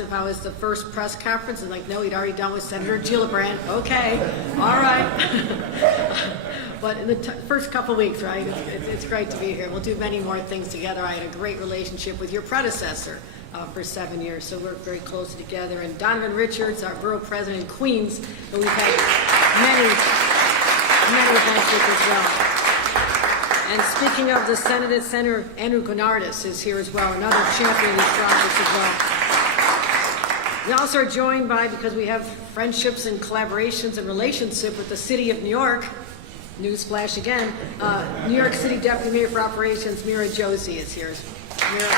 If I was the first press conference, and like, no, he'd already done with Senator Gillibrand. Okay, all right. But in the first couple weeks, right, it's great to be here. We'll do many more things together. I had a great relationship with your predecessor for 7 years, so we're very close together. And Donovan Richards, our borough president in Queens, and we've had many events with as well. And speaking of the Senate, Senator Andrew Gonardis is here as well, another champion of these projects as well. We also are joined by, because we have friendships and collaborations and relationship with the City of New York, newsflash again, New York City Deputy Mayor for Operations, Mira Josie is here. Mira.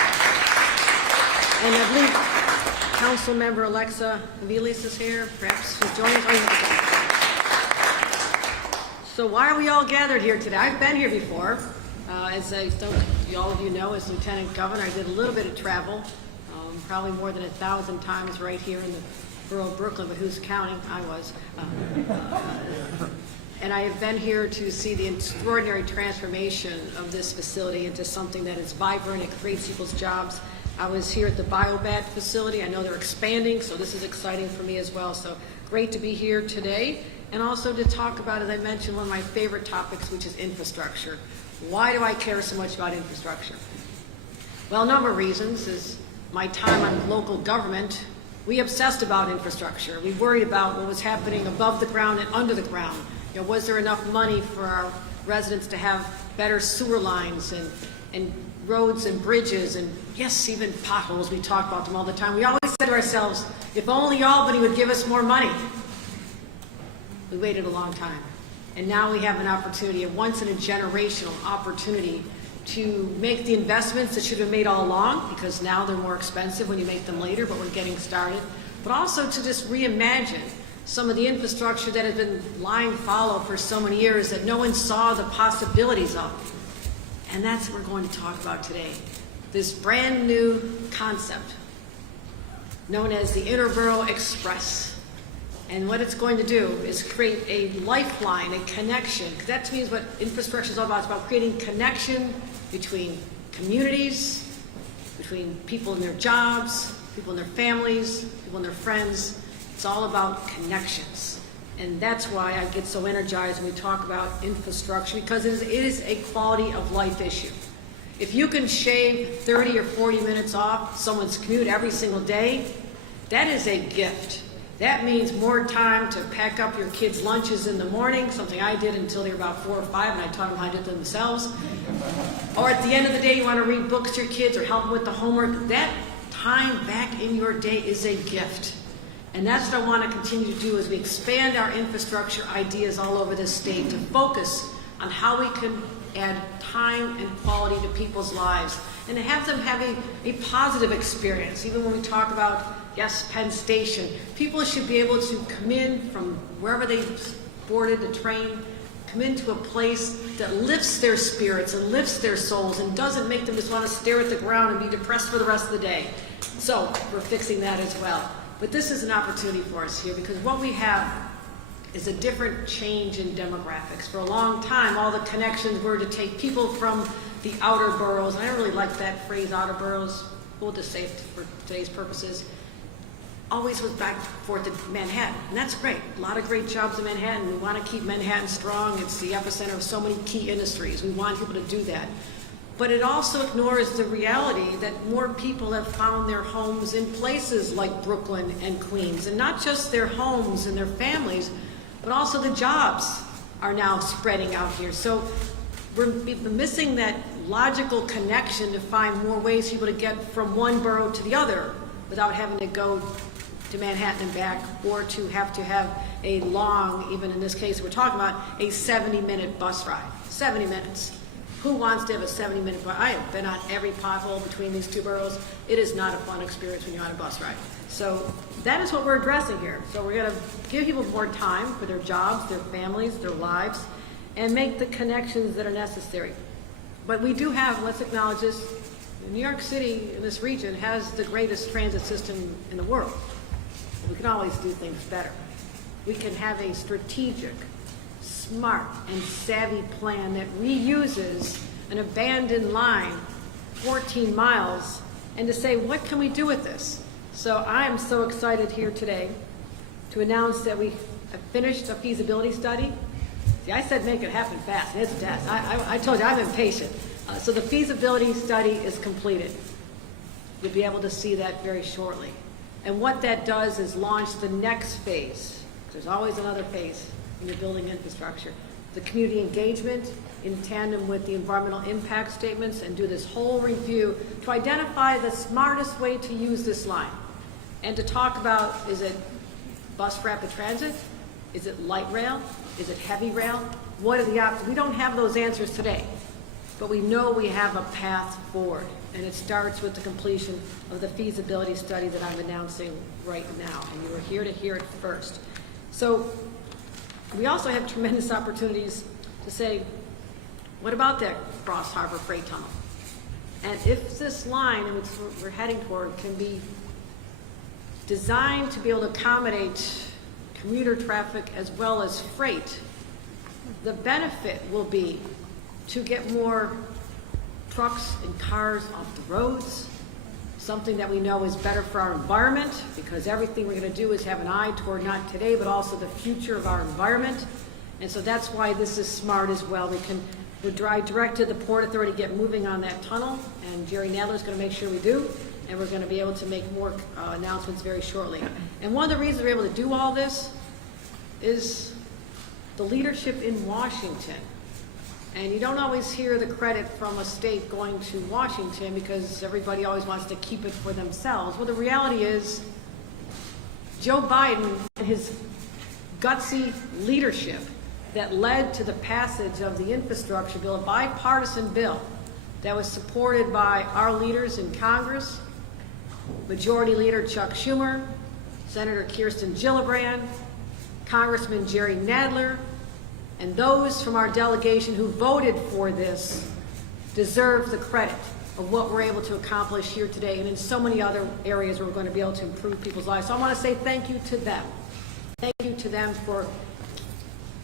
And I believe Council Member Alexa Vilas is here, perhaps she's joining us. So why are we all gathered here today? I've been here before. As all of you know, as Lieutenant Governor, I did a little bit of travel. Probably more than 1,000 times right here in the borough of Brooklyn, but who's counting? I was. And I have been here to see the extraordinary transformation of this facility into something that is vibrant, it creates people's jobs. I was here at the Biobat facility. I know they're expanding, so this is exciting for me as well. So great to be here today, and also to talk about, as I mentioned, one of my favorite topics, which is infrastructure. Why do I care so much about infrastructure? Well, a number of reasons. Is my time on local government, we obsessed about infrastructure. We worried about what was happening above the ground and under the ground. You know, was there enough money for our residents to have better sewer lines and roads and bridges and, yes, even potholes? We talk about them all the time. We always said to ourselves, if only Albany would give us more money. We waited a long time. And now we have an opportunity, a once-in-a-generational opportunity, to make the investments that should have been made all along, because now they're more expensive when you make them later, but we're getting started. But also to just reimagine some of the infrastructure that has been lying fallow for so many years that no one saw the possibilities of. And that's what we're going to talk about today. This brand new concept known as the Interborough Express. And what it's going to do is create a lifeline, a connection. Because that to me is what infrastructure is all about. It's about creating connection between communities, between people in their jobs, people in their families, people in their friends. It's all about connections. And that's why I get so energized when we talk about infrastructure, because it is a quality of life issue. If you can shave 30 or 40 minutes off someone's commute every single day, that is a gift. That means more time to pack up your kids' lunches in the morning, something I did until they were about 4 or 5, and I taught them how to do it themselves. Or at the end of the day, you want to read books to your kids or help them with the homework. That time back in your day is a gift. And that's what I want to continue to do as we expand our infrastructure ideas all over this state, to focus on how we can add time and quality to people's lives and to have them have a positive experience. Even when we talk about, yes, Penn Station, people should be able to come in from wherever they boarded the train, come into a place that lifts their spirits and lifts their souls and doesn't make them just want to stare at the ground and be depressed for the rest of the day. So we're fixing that as well. But this is an opportunity for us here, because what we have is a different change in demographics. For a long time, all the connections were to take people from the outer boroughs, and I don't really like that phrase, outer boroughs, we'll just say it for today's purposes, always was back and forth to Manhattan, and that's great. A lot of great jobs in Manhattan. We want to keep Manhattan strong. It's the epicenter of so many key industries. We want people to do that. But it also ignores the reality that more people have found their homes in places like Brooklyn and Queens, and not just their homes and their families, but also the jobs are now spreading out here. So we're missing that logical connection to find more ways for people to get from one borough to the other without having to go to Manhattan and back, or to have a long, even in this case we're talking about, a 70-minute bus ride. 70 minutes. Who wants to have a 70-minute bus? I have been on every pothole between these two boroughs. It is not a fun experience when you're on a bus ride. So that is what we're addressing here. So we're going to give people more time for their jobs, their families, their lives, and make the connections that are necessary. But we do have, let's acknowledge this, New York City in this region has the greatest transit system in the world. We can always do things better. We can have a strategic, smart, and savvy plan that reuses an abandoned line 14 miles, and to say, what can we do with this? So I am so excited here today to announce that we have finished a feasibility study. See, I said make it happen fast, and it's dead. I told you, I'm impatient. So the feasibility study is completed. You'll be able to see that very shortly. And what that does is launch the next phase. There's always another phase in your building infrastructure. The community engagement in tandem with the environmental impact statements, and do this whole review to identify the smartest way to use this line. And to talk about, is it bus rapid transit? Is it light rail? Is it heavy rail? What are the options? We don't have those answers today, but we know we have a path forward. And it starts with the completion of the feasibility study that I'm announcing right now. And you are here to hear it first. So we also have tremendous opportunities to say, what about that Cross Harbor Freight Tunnel? And if this line, and which we're heading toward, can be designed to be able to accommodate commuter traffic as well as freight, the benefit will be to get more trucks and cars off the roads, something that we know is better for our environment, because everything we're going to do is have an eye toward not today, but also the future of our environment. And so that's why this is smart as well. We directed the Port Authority to get moving on that tunnel, and Jerry Nadler is going to make sure we do, and we're going to be able to make more announcements very shortly. And one of the reasons we're able to do all this is the leadership in Washington. And you don't always hear the credit from a state going to Washington, because everybody always wants to keep it for themselves. Well, the reality is Joe Biden and his gutsy leadership that led to the passage of the infrastructure bill, a bipartisan bill that was supported by our leaders in Congress, Majority Leader Chuck Schumer, Senator Kirsten Gillibrand, Congressman Jerry Nadler, and those from our delegation who voted for this deserve the credit of what we're able to accomplish here today, and in so many other areas where we're going to be able to improve people's lives. So I want to say thank you to them. Thank you to them for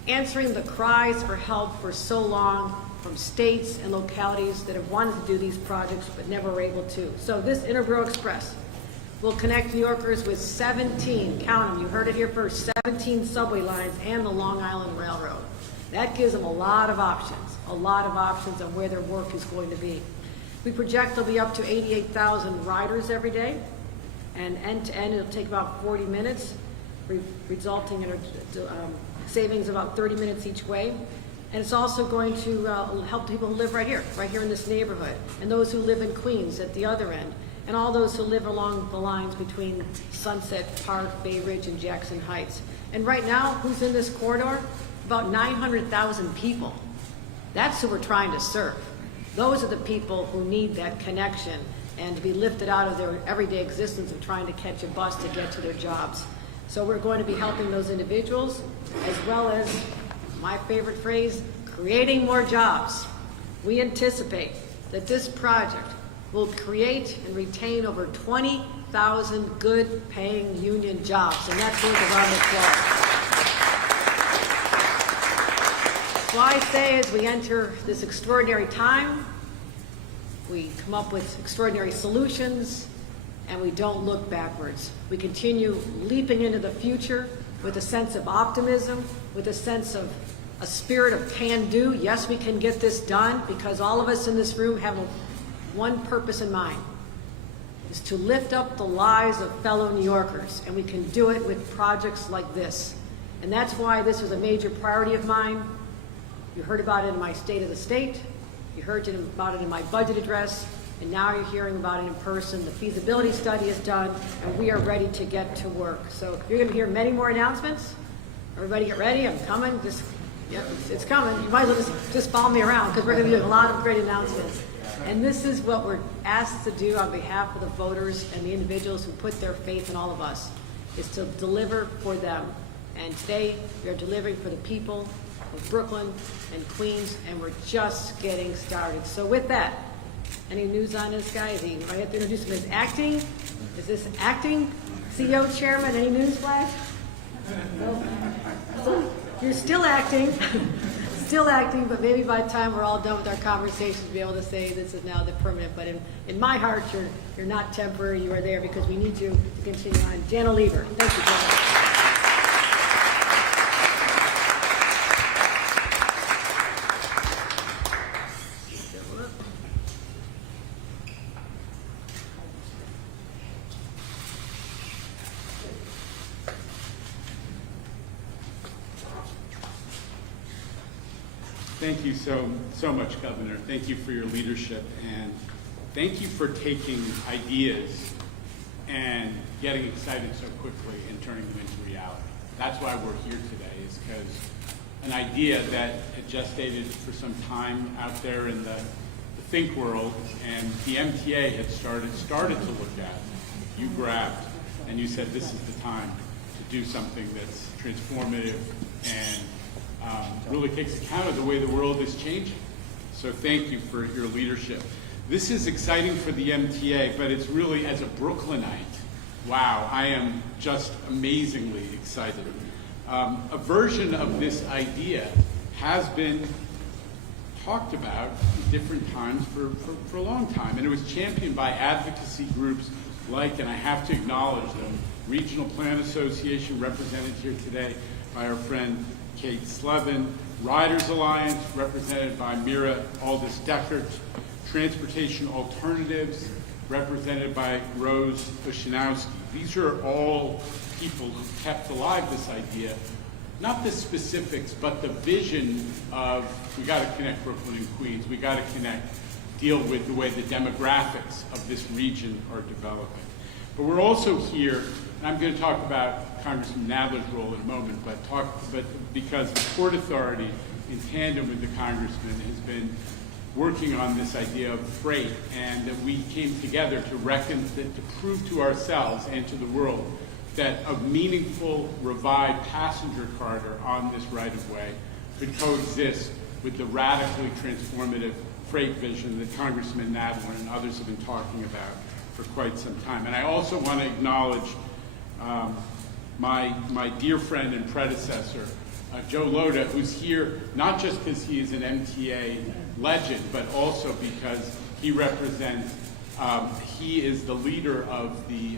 answering the cries for help for so long from states and localities that have wanted to do these projects but never were able to. So this Interborough Express will connect New Yorkers with 17, count them, you heard it here first, 17 subway lines and the Long Island Railroad. That gives them a lot of options on where their work is going to be. We project there'll be up to 88,000 riders every day, and end to end it'll take about 40 minutes, resulting in a savings of about 30 minutes each way. And it's also going to help people who live right here in this neighborhood, and those who live in Queens at the other end, and all those who live along the lines between Sunset Park, Bay Ridge, and Jackson Heights. And right now, who's in this corridor? About 900,000 people. That's who we're trying to serve. Those are the people who need that connection and to be lifted out of their everyday existence of trying to catch a bus to get to their jobs. So we're going to be helping those individuals, as well as, my favorite phrase, creating more jobs. We anticipate that this project will create and retain over 20,000 good paying union jobs, and that's worth a round of applause. So I say, as we enter this extraordinary time, we come up with extraordinary solutions, and we don't look backwards. We continue leaping into the future with a sense of optimism, with a sense of a spirit of can-do. Yes, we can get this done, because all of us in this room have one purpose in mind, is to lift up the lives of fellow New Yorkers, and we can do it with projects like this. And that's why this was a major priority of mine. You heard about it in my State of the State, you heard about it in my budget address, and now you're hearing about it in person. The feasibility study is done, and we are ready to get to work. So you're going to hear many more announcements. Everybody get ready, I'm coming. Yep, it's coming. You might as well just follow me around, because we're going to be doing a lot of great announcements. And this is what we're asked to do on behalf of the voters and the individuals who put their faith in all of us, is to deliver for them. And today, we are delivering for the people of Brooklyn and Queens, and we're just getting started. So with that, any news on this guy? I have to introduce him as acting. Is this acting CEO chairman? Any news flash? No. So you're still acting. still acting, but maybe by the time we're all done with our conversations, we'll be able to say this is now the permanent. But in my heart, you're not temporary. You are there because we need you to continue on. Jana Lever. Thank you, Jana. Thank you so much, Governor. Thank you for your leadership, and thank you for taking ideas and getting excited so quickly and turning them into reality. That's why we're here today, is because an idea that had gestated for some time out there in the think world, and the MTA had started to look at, you grabbed, and you said this is the time to do something that's transformative and really takes account of the way the world is changing. So thank you for your leadership. This is exciting for the MTA, but it's really, as a Brooklynite, wow, I am just amazingly excited. A version of this idea has been talked about at different times for a long time, and it was championed by advocacy groups like, and I have to acknowledge them, Regional Plan Association, represented here today by our friend Kate Slevin, Riders Alliance, represented by Mira Aldous-Deckert, Transportation Alternatives, represented by Rose Ushanowski. These are all people who kept alive this idea, not the specifics, but the vision of, we got to connect Brooklyn and Queens, we got to deal with the way the demographics of this region are developing. But we're also here, and I'm going to talk about Congressman Nadler's role in a moment, but because the Port Authority, in tandem with the Congressman, has been working on this idea of freight, and that we came together to prove to ourselves and to the world that a meaningful, revived passenger corridor on this right-of-way could coexist with the radically transformative freight vision that Congressman Nadler and others have been talking about for quite some time. And I also want to acknowledge my dear friend and predecessor, Joe Loda, who's here not just because he is an MTA legend, but also because he represents, he is the leader of the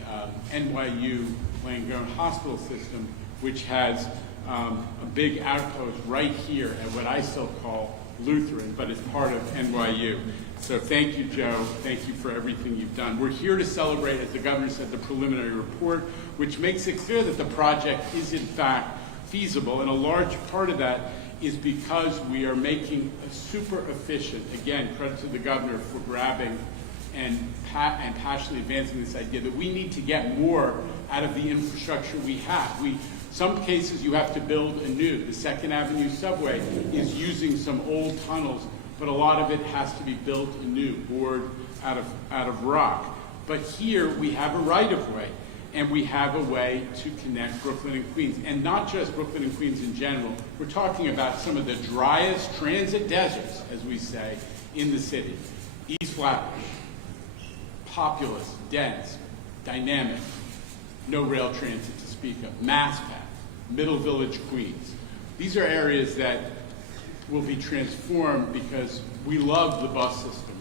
NYU Langone Hospital System, which has a big outpost right here at what I still call Lutheran, but it's part of NYU. So thank you, Joe. Thank you for everything you've done. We're here to celebrate, as the governor said, the preliminary report, which makes it clear that the project is in fact feasible, and a large part of that is because we are making a super efficient, again, credit to the governor for grabbing and passionately advancing this idea that we need to get more out of the infrastructure we have. Some cases you have to build anew. The 2nd Avenue subway is using some old tunnels, but a lot of it has to be built anew, bored out of rock. But here we have a right-of-way, and we have a way to connect Brooklyn and Queens. And not just Brooklyn and Queens in general. We're talking about some of the driest transit deserts, as we say, in the city. East Flatbush, populous, dense, dynamic, no rail transit to speak of. MassPath, Middle Village, Queens. These are areas that will be transformed because we love the bus system.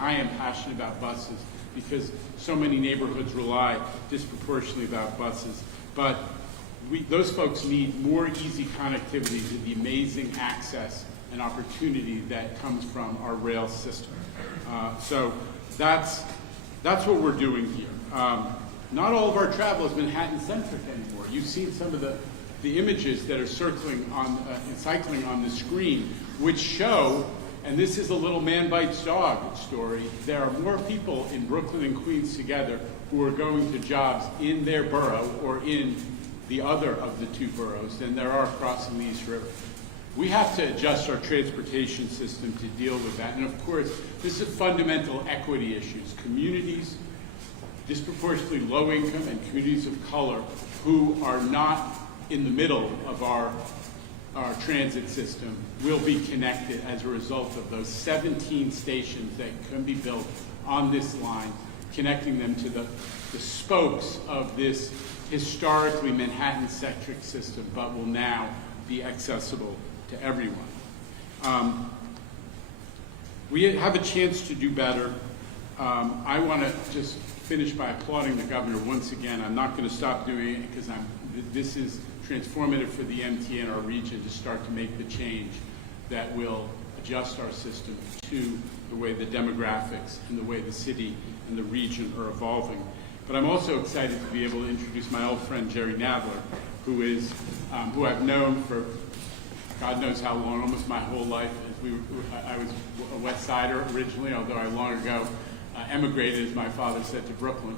I am passionate about buses because so many neighborhoods rely disproportionately about buses. But those folks need more easy connectivity to the amazing access and opportunity that comes from our rail system. So that's what we're doing here. Not all of our travel is Manhattan-centric anymore. You've seen some of the images that are cycling on the screen, which show, and this is a little man bites dog story, there are more people in Brooklyn and Queens together who are going to jobs in their borough or in the other of the 2 boroughs than there are crossing the East River. We have to adjust our transportation system to deal with that. And of course, this is fundamental equity issues. Communities, disproportionately low income, and communities of color who are not in the middle of our transit system will be connected as a result of those 17 stations that can be built on this line, connecting them to the spokes of this historically Manhattan-centric system, but will now be accessible to everyone. We have a chance to do better. I want to just finish by applauding the governor once again. I'm not going to stop doing it because this is transformative for the MTA and our region to start to make the change that will adjust our system to the way the demographics and the way the city and the region are evolving. But I'm also excited to be able to introduce my old friend Jerry Nadler, who I've known for God knows how long, almost my whole life. I was a West Sider originally, although I long ago emigrated, as my father said, to Brooklyn.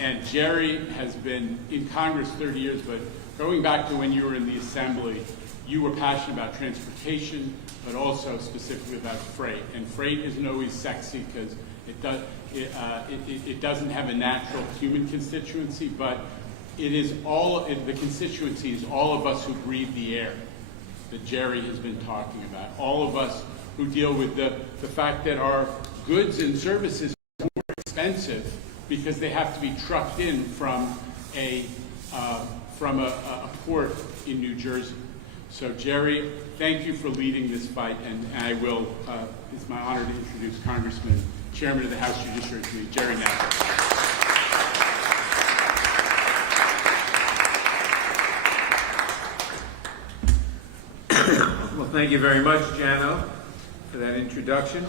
And Jerry has been in Congress 30 years, but going back to when you were in the Assembly, you were passionate about transportation, but also specifically about freight. And freight isn't always sexy because it doesn't have a natural human constituency, but the constituency is all of us who breathe the air that Jerry has been talking about. All of us who deal with the fact that our goods and services are more expensive because they have to be trucked in from a port in New Jersey. So Jerry, thank you for leading this fight, and it's my honor to introduce Congressman, Chairman of the House Judiciary Committee, Jerry Nadler. Well, thank you very much, Jano, for that introduction.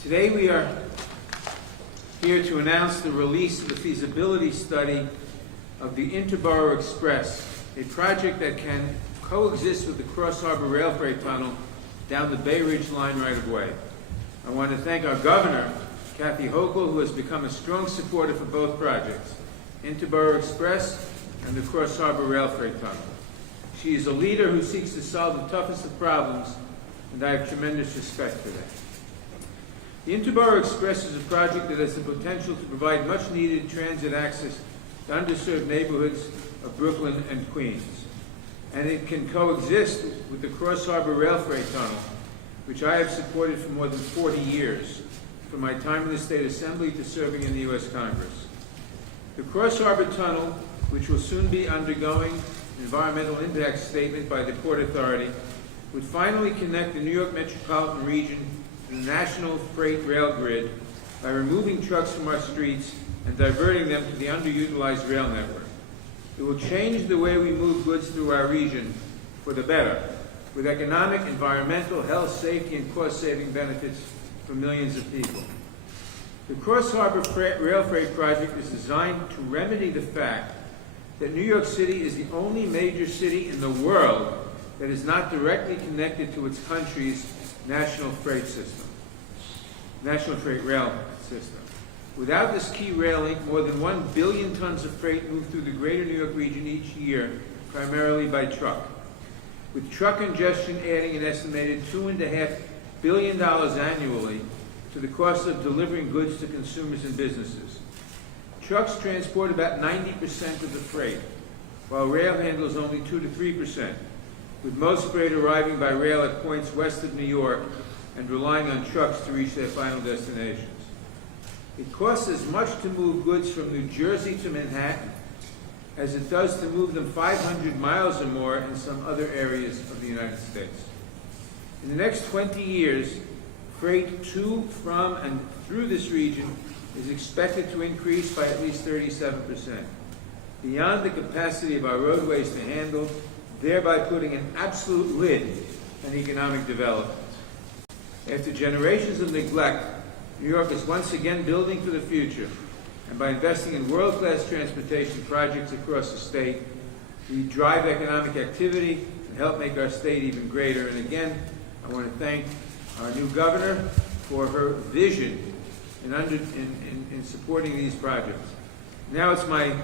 Today we are here to announce the release of the feasibility study of the Interborough Express, a project that can coexist with the Cross Harbor Rail Freight Tunnel down the Bay Ridge Line right-of-way. I want to thank our governor, Kathy Hochul, who has become a strong supporter for both projects, Interborough Express and the Cross Harbor Rail Freight Tunnel. She is a leader who seeks to solve the toughest of problems, and I have tremendous respect for that. The Interborough Express is a project that has the potential to provide much-needed transit access to underserved neighborhoods of Brooklyn and Queens. And it can coexist with the Cross Harbor Rail Freight Tunnel, which I have supported for more than 40 years, from my time in the State Assembly to serving in the U.S. Congress. The Cross Harbor Tunnel, which will soon be undergoing environmental impact statement by the Port Authority, would finally connect the New York metropolitan region to the national freight rail grid by removing trucks from our streets and diverting them to the underutilized rail network. It will change the way we move goods through our region for the better, with economic, environmental, health, safety, and cost-saving benefits for millions of people. The Cross Harbor Rail Freight Project is designed to remedy the fact that New York City is the only major city in the world that is not directly connected to its country's national freight rail system. Without this key rail link, more than 1 billion tons of freight move through the greater New York region each year, primarily by truck, with truck congestion adding an estimated $2.5 billion annually to the cost of delivering goods to consumers and businesses. Trucks transport about 90% of the freight, while rail handles only 2 to 3%, with most freight arriving by rail at points west of New York and relying on trucks to reach their final destinations. It costs as much to move goods from New Jersey to Manhattan as it does to move them 500 miles or more in some other areas of the United States. In the next 20 years, freight to, from, and through this region is expected to increase by at least 37%, beyond the capacity of our roadways to handle, thereby putting an absolute lid on economic development. After generations of neglect, New York is once again building for the future, and by investing in world-class transportation projects across the state, we drive economic activity and help make our state even greater. And again, I want to thank our new governor for her vision in supporting these projects. Now it's my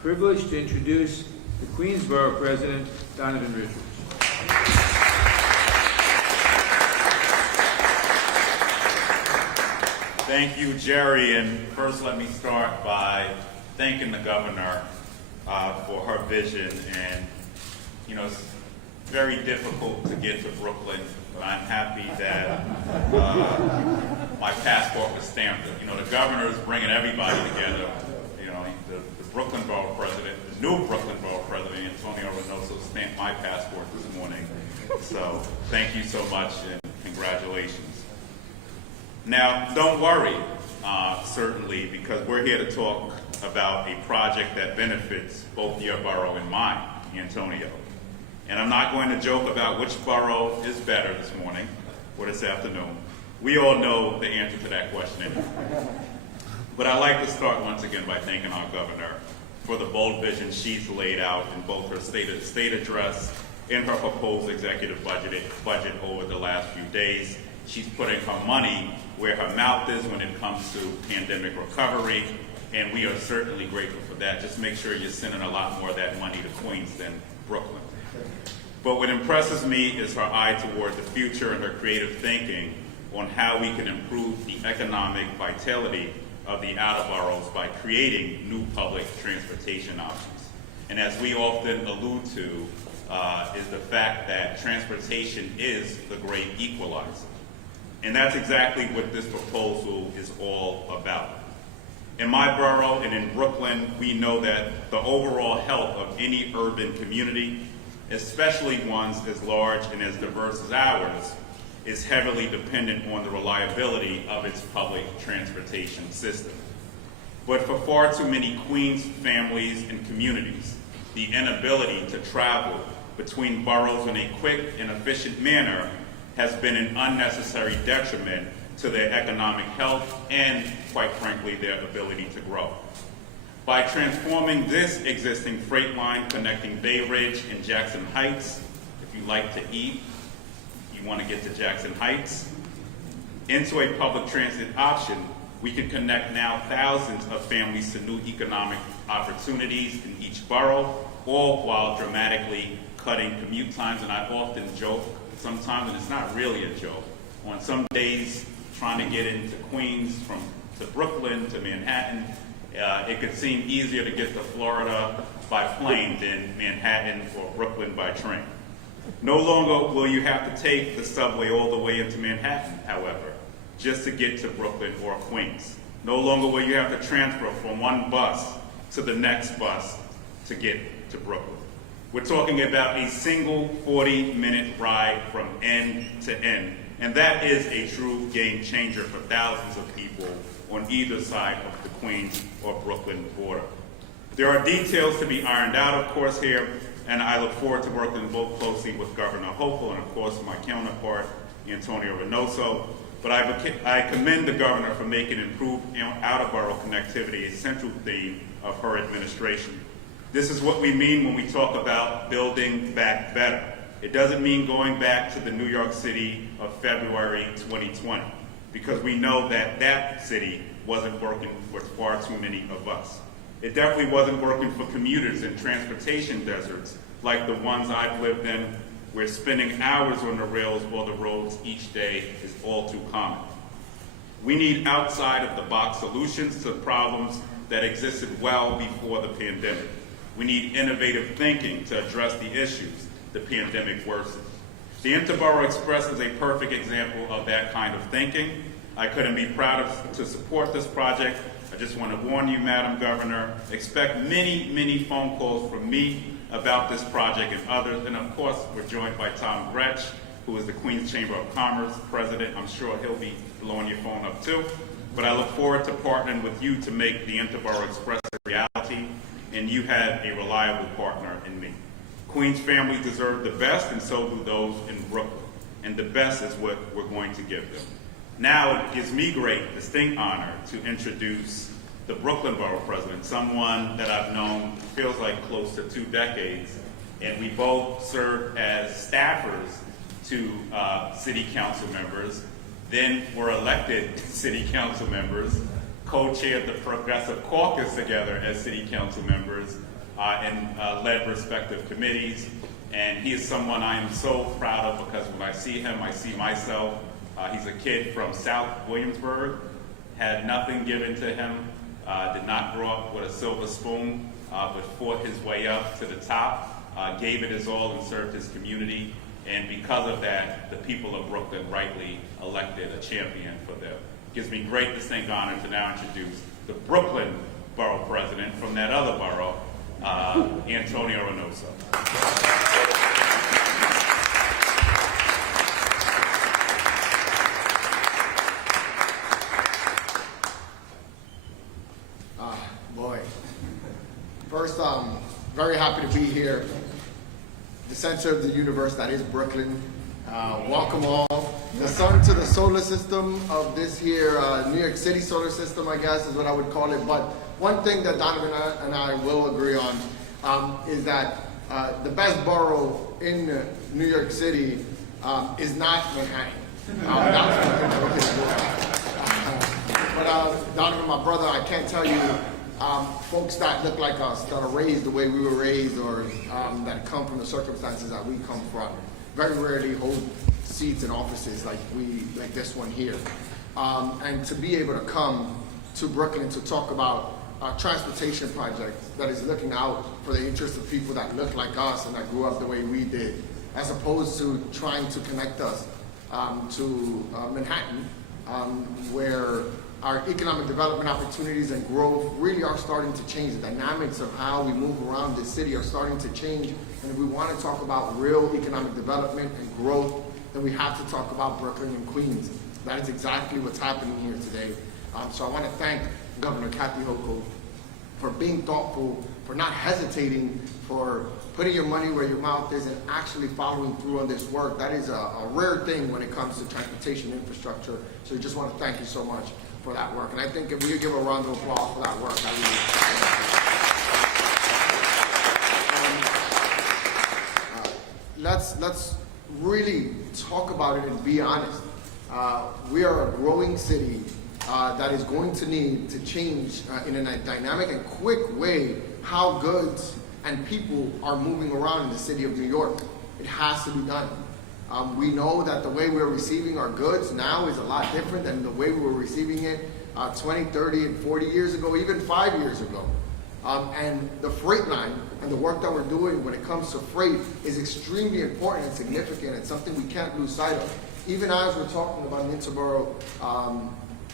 privilege to introduce the Queensborough President, Donovan Richards. Thank you, Jerry. And first, let me start by thanking the governor for her vision. And, you know, it's very difficult to get to Brooklyn, but I'm happy that my passport was stamped. You know, the governor is bringing everybody together. You know, the Brooklyn Borough President, the new Brooklyn Borough President, Antonio Reynoso, stamped my passport this morning. So thank you so much and congratulations. Now, don't worry, certainly, because we're here to talk about a project that benefits both your borough and mine, Antonio. And I'm not going to joke about which borough is better this morning or this afternoon. We all know the answer to that question anyway. But I'd like to start once again by thanking our governor for the bold vision she's laid out in both her state address and her proposed executive budget over the last few days. She's putting her money where her mouth is when it comes to pandemic recovery, and we are certainly grateful for that. Just make sure you're sending a lot more of that money to Queens than Brooklyn. But what impresses me is her eye toward the future and her creative thinking on how we can improve the economic vitality of the outer boroughs by creating new public transportation options. And as we often allude to, is the fact that transportation is the great equalizer. And that's exactly what this proposal is all about. In my borough and in Brooklyn, we know that the overall health of any urban community, especially ones as large and as diverse as ours, is heavily dependent on the reliability of its public transportation system. But for far too many Queens families and communities, the inability to travel between boroughs in a quick and efficient manner has been an unnecessary detriment to their economic health and, quite frankly, their ability to grow. By transforming this existing freight line connecting Bay Ridge and Jackson Heights, if you like to eat, you want to get to Jackson Heights, into a public transit option, we can connect now thousands of families to new economic opportunities in each borough, all while dramatically cutting commute times. And I often joke sometimes, and it's not really a joke, on some days trying to get into Queens to Brooklyn to Manhattan, it could seem easier to get to Florida by plane than Manhattan or Brooklyn by train. No longer will you have to take the subway all the way into Manhattan, however, just to get to Brooklyn or Queens. No longer will you have to transfer from one bus to the next bus to get to Brooklyn. We're talking about a single 40-minute ride from end to end, and that is a true game changer for thousands of people on either side of the Queens or Brooklyn border. There are details to be ironed out, of course, here, and I look forward to working both closely with Governor Hochul and, of course, my counterpart, Antonio Reynoso. But I commend the governor for making improved out-of-borough connectivity a central theme of her administration. This is what we mean when we talk about building back better. It doesn't mean going back to the New York City of February 2020, because we know that that city wasn't working for far too many of us. It definitely wasn't working for commuters in transportation deserts like the ones I've lived in, where spending hours on the rails or the roads each day is all too common. We need outside-of-the-box solutions to problems that existed well before the pandemic. We need innovative thinking to address the issues the pandemic worsened. The Interborough Express is a perfect example of that kind of thinking. I couldn't be prouder to support this project. I just want to warn you, Madam Governor, expect many, many phone calls from me about this project and others. And of course, we're joined by Tom Gretsch, who is the Queens Chamber of Commerce president. I'm sure he'll be blowing your phone up too. But I look forward to partnering with you to make the Interborough Express a reality, and you have a reliable partner in me. Queens families deserve the best, and so do those in Brooklyn. And the best is what we're going to give them. Now it gives me great, distinct honor to introduce the Brooklyn Borough President, someone that I've known feels like close to 2 decades, and we both served as staffers to city council members, then were elected city council members, co-chaired the Progressive Caucus together as city council members, and led respective committees. And he is someone I am so proud of, because when I see him, I see myself. He's a kid from South Williamsburg, had nothing given to him, did not grow up with a silver spoon, but fought his way up to the top, gave it his all and served his community. And because of that, the people of Brooklyn rightly elected a champion for them. It gives me great distinct honor to now introduce the Brooklyn Borough President from that other borough, Antonio Reynoso. First, very happy to be here. The center of the universe that is Brooklyn. Welcome all. The sun to the solar system of this here New York City solar system, I guess, is what I would call it. But one thing that Donovan and I will agree on is that the best borough in New York City is not Manhattan. But Donovan, my brother, I can't tell you, folks that look like us, that are raised the way we were raised, or that come from the circumstances that we come from, very rarely hold seats in offices like this one here. And to be able to come to Brooklyn to talk about a transportation project that is looking out for the interests of people that look like us and that grew up the way we did, as opposed to trying to connect us to Manhattan, where our economic development opportunities and growth really are starting to change. The dynamics of how we move around this city are starting to change. And if we want to talk about real economic development and growth, then we have to talk about Brooklyn and Queens. That is exactly what's happening here today. So I want to thank Governor Kathy Hochul for being thoughtful, for not hesitating, for putting your money where your mouth is and actually following through on this work. That is a rare thing when it comes to transportation infrastructure. So I just want to thank you so much for that work. And I think if we could give a round of applause for that work, let's really talk about it and be honest. We are a growing city that is going to need to change in a dynamic and quick way how goods and people are moving around in the city of New York. It has to be done. We know that the way we're receiving our goods now is a lot different than the way we were receiving it 20, 30, and 40 years ago, even 5 years ago. And the freight line and the work that we're doing when it comes to freight is extremely important and significant. It's something we can't lose sight of. Even as we're talking about an Interborough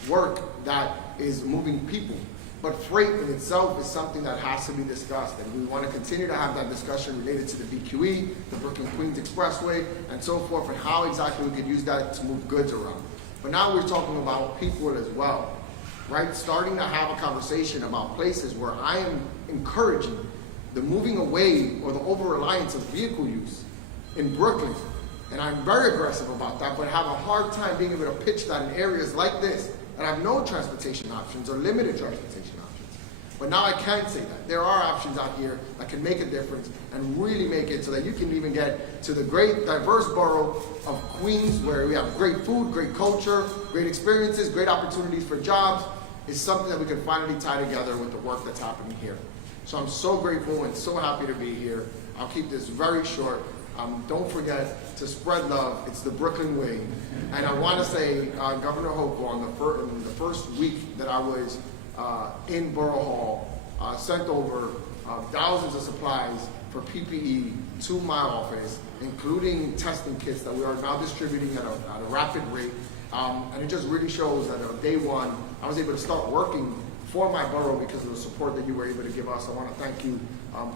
work that is moving people. But freight in itself is something that has to be discussed, and we want to continue to have that discussion related to the BQE, the Brooklyn-Queens Expressway, and so forth, and how exactly we could use that to move goods around. But now we're talking about people as well, right? Starting to have a conversation about places where I am encouraging the moving away or the over-reliance of vehicle use in Brooklyn. And I'm very aggressive about that, but have a hard time being able to pitch that in areas like this that have no transportation options or limited transportation options. But now I can say that. There are options out here that can make a difference and really make it so that you can even get to the great diverse borough of Queens, where we have great food, great culture, great experiences, great opportunities for jobs. Is something that we can finally tie together with the work that's happening here. So I'm so grateful and so happy to be here. I'll keep this very short. Don't forget to spread love. It's the Brooklyn way. And I want to say, Governor Hochul, on the first week that I was in Borough Hall, sent over thousands of supplies for PPE to my office, including testing kits that we are now distributing at a rapid rate. And it just really shows that on day one, I was able to start working for my borough because of the support that you were able to give us. I want to thank you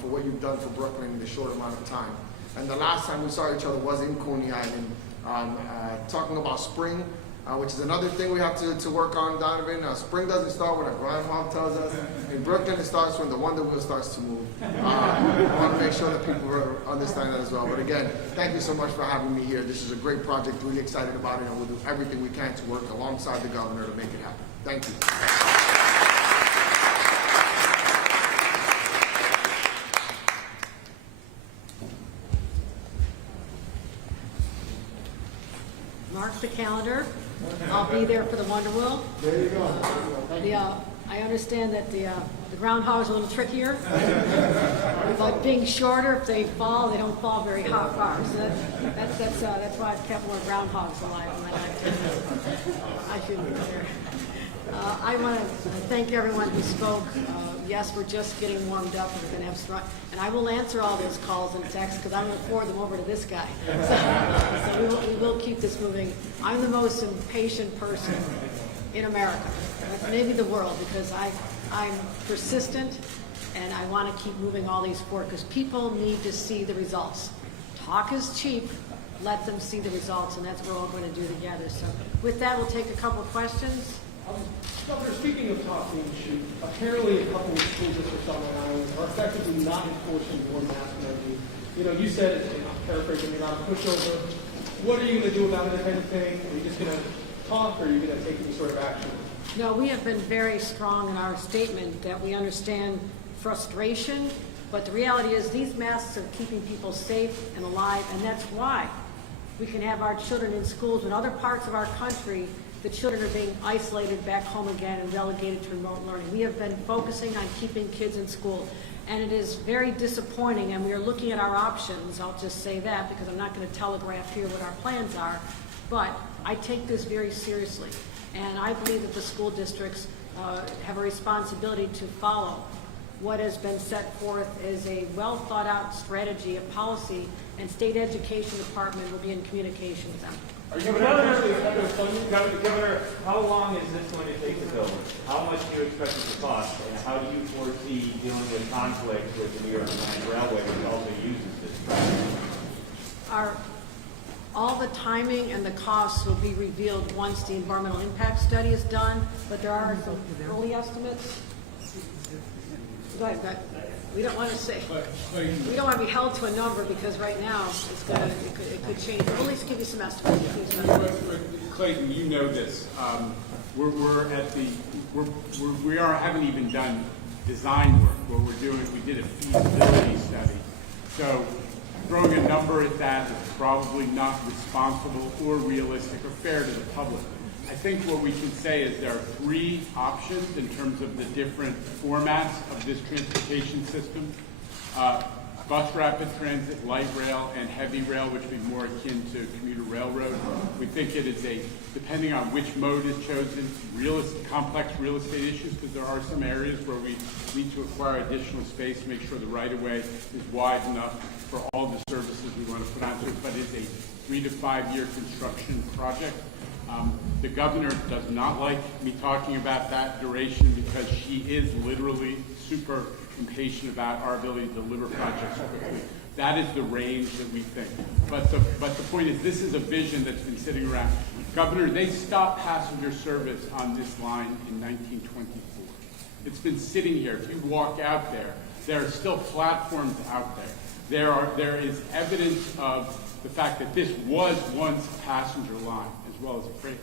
for what you've done for Brooklyn in this short amount of time. And the last time we saw each other was in Coney Island, talking about spring, which is another thing we have to work on, Donovan. Spring doesn't start when a groundhog tells us. In Brooklyn, it starts when the Wonder Wheel starts to move. I want to make sure that people understand that as well. But again, thank you so much for having me here. This is a great project, really excited about it, and we'll do everything we can to work alongside the governor to make it happen. Thank you. Mark the calendar. I'll be there for the Wonder Wheel. There you go. I understand that the groundhog's a little trickier. But being shorter, if they fall, they don't fall very far. So that's why I've kept more groundhogs alive in my life. I shouldn't be there. I want to thank everyone who spoke. Yes, we're just getting warmed up, and we're going to have strong. And I will answer all those calls and texts because I'm going to forward them over to this guy. So we will keep this moving. I'm the most impatient person in America, maybe the world, because I'm persistent and I want to keep moving all these forward because people need to see the results. Talk is cheap. Let them see the results, and that's what we're all going to do together. So with that, we'll take a couple of questions. Governor, speaking of top being shoot, apparently a couple of school districts on Long Island are effectively not enforcing your mask mandate. You know, you said, and I'm paraphrasing, you're not a pushover. What are you going to do about it, if anything? Are you just going to talk, or are you going to take any sort of action? No, we have been very strong in our statement that we understand frustration, but the reality is these masks are keeping people safe and alive, and that's why we can have our children in schools. In other parts of our country, the children are being isolated back home again and relegated to remote learning. We have been focusing on keeping kids in school, and it is very disappointing, and we are looking at our options. I'll just say that because I'm not going to telegraph here what our plans are, but I take this very seriously, and I believe that the school districts have a responsibility to follow what has been set forth as a well-thought-out strategy, a policy, and state education department will be in communication with them. Are you going to funding? Governor, how long is this going to take to build? How much do you expect it to cost? And how do you foresee dealing with conflicts with the New York Atlantic Railway, which also uses this track? All the timing and the costs will be revealed once the environmental impact study is done, but there are some early estimates. Go ahead, Brett. We don't want to say, we don't want to be held to a number because right now it could change. We'll at least give you some estimates. Clayton, you know this. We haven't even done design work. What we're doing, we did a feasibility study. So throwing a number at that is probably not responsible or realistic or fair to the public. I think what we can say is there are three options in terms of the different formats of this transportation system. Bus rapid transit, light rail, and heavy rail, which would be more akin to commuter railroad. We think it is depending on which mode is chosen, complex real estate issues, because there are some areas where we need to acquire additional space to make sure the right-of-way is wide enough for all the services we want to put onto it, but it's a 3 to 5 year construction project. The governor does not like me talking about that duration because she is literally super impatient about our ability to deliver projects quickly. That is the range that we think. But the point is, this is a vision that's been sitting around. Governor, they stopped passenger service on this line in 1924. It's been sitting here. If you walk out there, there are still platforms out there. There is evidence of the fact that this was once a passenger line as well as a freight.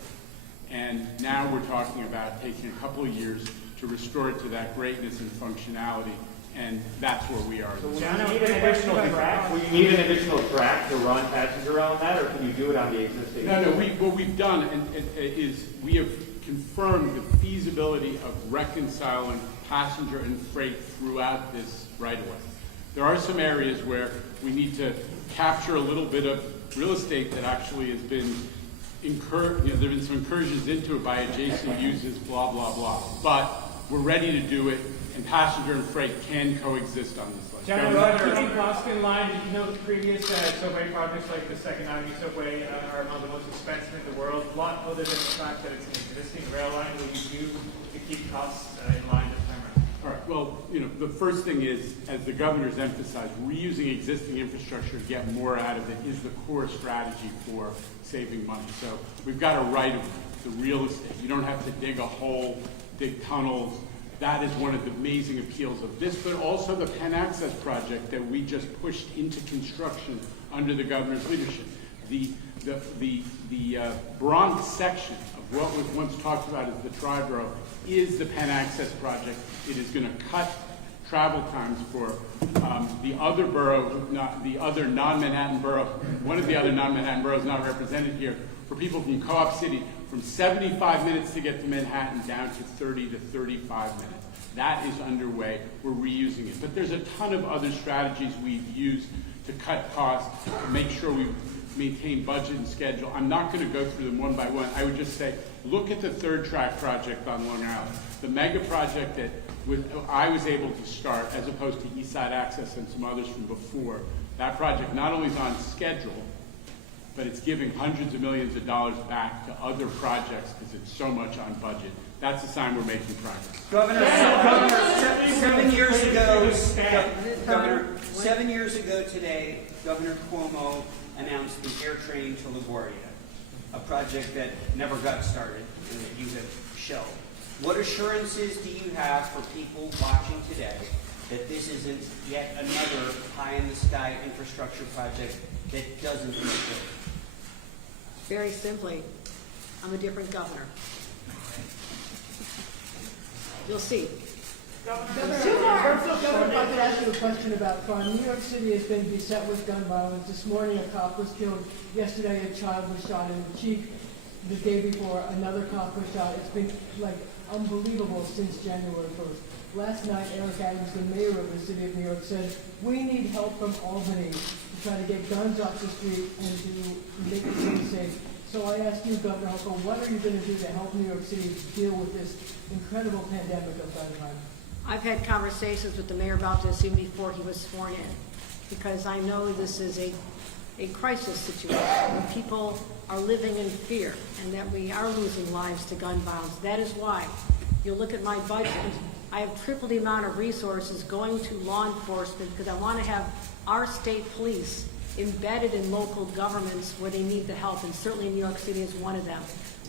And now we're talking about taking a couple of years to restore it to that greatness and functionality, and that's where we are. So will you need an additional track? Will you need an additional track to run passenger on that, or can you do it on the existing? No. What we've done is we have confirmed the feasibility of reconciling passenger and freight throughout this right-of-way. There are some areas where we need to capture a little bit of real estate that actually has been there have been some incursions into it by adjacent uses, blah, blah, blah. But we're ready to do it, and passenger and freight can coexist on this line. General, keeping costs in line, did you know the previous subway projects like the Second Avenue subway are among the most expensive in the world? What other than the fact that it's an existing rail line will you do to keep costs in line this time around? All right, well, the first thing is, as the governor's emphasized, reusing existing infrastructure to get more out of it is the core strategy for saving money. So we've got a right of the real estate. You don't have to dig a hole, dig tunnels. That is one of the amazing appeals of this, but also the Penn Access project that we just pushed into construction under the governor's leadership. The Bronx section of what was once talked about as the Triborough is the Penn Access project. It is going to cut travel times for the other borough, the other non-Manhattan borough, one of the other non-Manhattan boroughs not represented here, for people from Co-op City from 75 minutes to get to Manhattan down to 30 to 35 minutes. That is underway. We're reusing it. But there's a ton of other strategies we've used to cut costs, to make sure we maintain budget and schedule. I'm not going to go through them one by one. I would just say, look at the third track project on Long Island. The mega project that I was able to start, as opposed to East Side Access and some others from before. That project not only is on schedule, but it's giving hundreds of millions of dollars back to other projects because it's so much on budget. That's a sign we're making progress. Governor, 7 years ago today, Governor Cuomo announced the air train to LaGuardia, a project that never got started and that you have show. What assurances do you have for people watching today that this isn't yet another pie-in-the-sky infrastructure project that doesn't look good? Very simply, I'm a different governor. You'll see. Governor, if I could ask you a question about crime. New York City has been beset with gun violence. This morning, a cop was killed. Yesterday, a child was shot in the cheek. The day before, another cop was shot. It's been, like, unbelievable since January 1st. Last night, Eric Adams, the mayor of the city of New York, said, we need help from Albany to try to get guns off the street and to make the city safe. So I ask you, Governor Hochul, what are you going to do to help New York City deal with this incredible pandemic of gun violence? I've had conversations with the mayor about this even before he was sworn in, because I know this is a crisis situation where people are living in fear and that we are losing lives to gun violence. That is why you look at my budget. I have tripled the amount of resources going to law enforcement because I want to have our state police embedded in local governments where they need the help, and certainly New York City is one of them.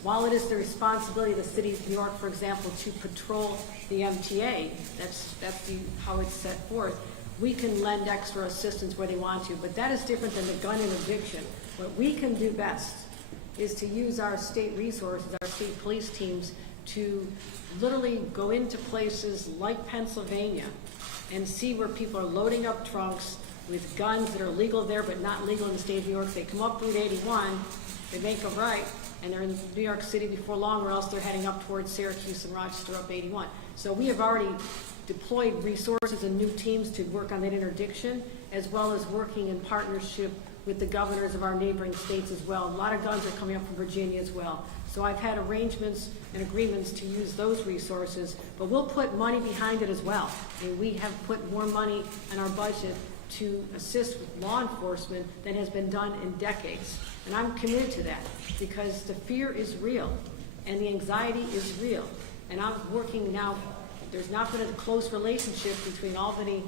While it is the responsibility of the city of New York, for example, to patrol the MTA, that's how it's set forth, we can lend extra assistance where they want to, but that is different than the gun interdiction. What we can do best is to use our state resources, our state police teams, to literally go into places like Pennsylvania and see where people are loading up trunks with guns that are legal there but not legal in the state of New York. They come up Route 81, they make a right, and they're in New York City before long, or else they're heading up towards Syracuse and Rochester up 81. So we have already deployed resources and new teams to work on that interdiction, as well as working in partnership with the governors of our neighboring states as well. A lot of guns are coming up from Virginia as well. So I've had arrangements and agreements to use those resources, but we'll put money behind it as well. I mean, we have put more money in our budget to assist with law enforcement than has been done in decades. And I'm committed to that because the fear is real and the anxiety is real. And I'm working now, there's not been a close relationship between Albany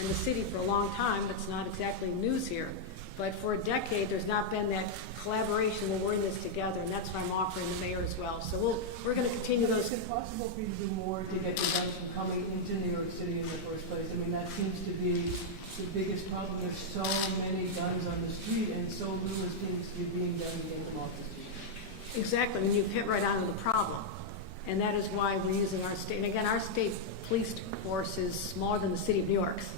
and the city for a long time. It's not exactly news here. But for a decade, there's not been that collaboration where we're in this together, and that's why I'm offering the mayor as well. So we're going to continue those. Is it possible for you to do more to get the guns from coming into New York City in the first place? I mean, that seems to be the biggest problem. There's so many guns on the street, and so little seems to be being done to get them off the street. Exactly. I mean, you've hit right onto the problem. And that is why we're using our state. And again, our state police force is smaller than the city of New York's.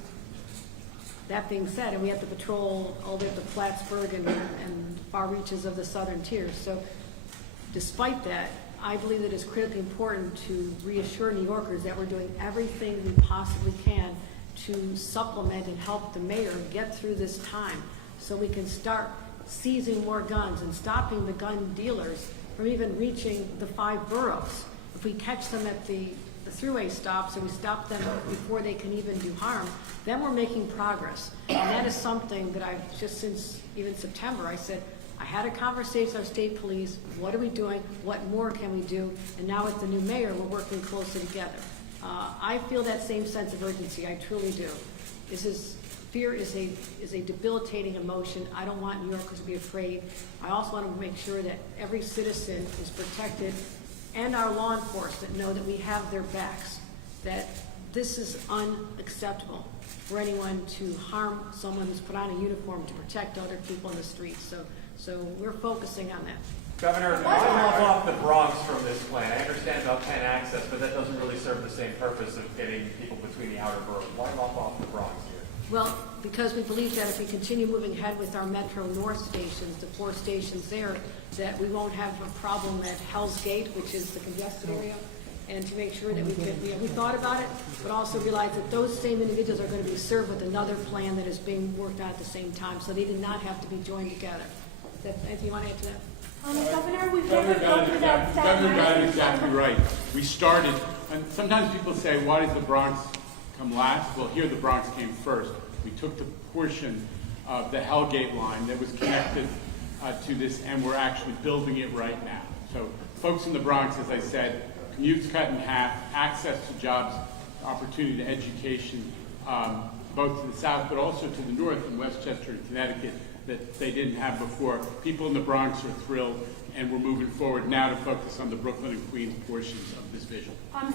That being said, and we have to patrol all the way up to Plattsburgh and far reaches of the southern tier. So despite that, I believe that it's critically important to reassure New Yorkers that we're doing everything we possibly can to supplement and help the mayor get through this time so we can start seizing more guns and stopping the gun dealers from even reaching the 5 boroughs. If we catch them at the thruway stops and we stop them before they can even do harm, then we're making progress. And that is something that I've just since even September, I said, I had a conversation with our state police, what are we doing, what more can we do, and now with the new mayor, we're working closely together. I feel that same sense of urgency, I truly do. Fear is a debilitating emotion. I don't want New Yorkers to be afraid. I also want to make sure that every citizen is protected and our law enforcement know that we have their backs, that this is unacceptable for anyone to harm someone who's put on a uniform to protect other people in the streets. So we're focusing on that. Governor, why mop off the Bronx from this plan? I understand about 10 access, but that doesn't really serve the same purpose of getting people between the outer boroughs. Why mop off the Bronx here? Well, because we believe that if we continue moving ahead with our Metro North stations, the 4 stations there, that we won't have a problem at Hell's Gate, which is the congested area, and to make sure that we could, we thought about it, but also realized that those same individuals are going to be served with another plan that is being worked on at the same time, so they did not have to be joined together. Is that anything you want to add to that? Governor, we've Governor never got talked it about Governor got it Staten exactly Island. right. We started, and sometimes people say, why does the Bronx come last? Well, here the Bronx came first. We took the portion of the Hellgate line that was connected to this, and we're actually building it right now. So folks in the Bronx, as I said, commutes cut in half, access to jobs, opportunity to education, both to the south, but also to the north in Westchester and Connecticut. that they didn't have before. People in the Bronx are thrilled, and we're moving forward now to focus on the Brooklyn and Queens portions of this vision.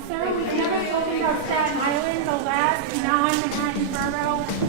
Sir, we've never spoken about Staten Island, the last non-Manhattan borough